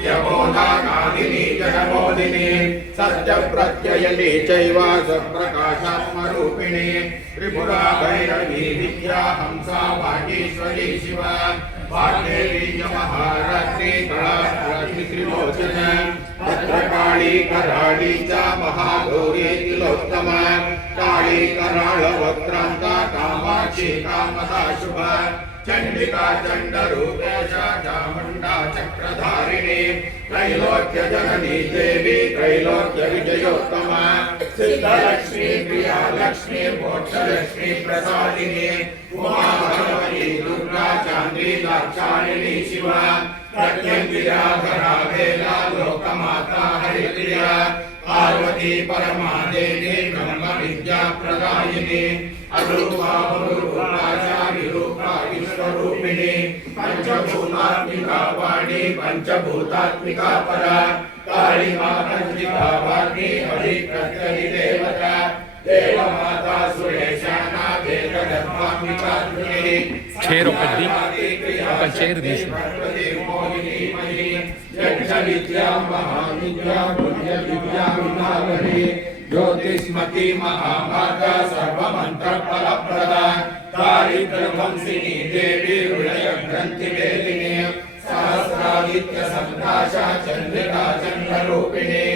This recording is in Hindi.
नित्यबोधाकादिनी जगमोदिनी सत्यप्रत्ययिनी चैव सत्प्रकाशात्मरूपिणी त्रिपुरा भैरवी विद्या हंसा वागीश्वरी शिवा वाग्देवी महारात्री कलात्रि त्रिलोचना भद्रकाली कराली च महागौरी तिलोत्तमा काली कराळवक्त्रान्ता कामाक्षी कामदा शुभा चंडिका चंडरूपेश चामुंडा चक्रधारिणी त्रैलोक्य जननी देवी त्रैलोक्य विजयोत्तमा सिद्धलक्ष्मी प्रियालक्ष्मी मोक्षलक्ष्मी प्रसादिनी उमा भगवती दुर्गा चांदी दाक्षायणी शिवा प्रत्यंगिरा धरावेला लोकमाता हरिप्रिया पार्वती परमा देवी ब्रह्म विद्या प्रदायिनी अरूपा विश्वरूपिणी पंचभूतात्मिका वाणी पंचभूतात्मिका परा काली माता वाणी हरि प्रत्ययि देवता देवमाता सुरेशाना वेदगर्भात्मिका चेर चेर यज्ञ विद्या महाविद्या पुण्य विद्या विभागरी ज्योतिष्मती महाभागा सर्वमंत्र फलप्रदा दारिद्र्यध्वंसिनी देवी हृदय ग्रंथि वेदिनी सहस्रादित्य संकाशा चंद्रिका चंद्ररूपिणी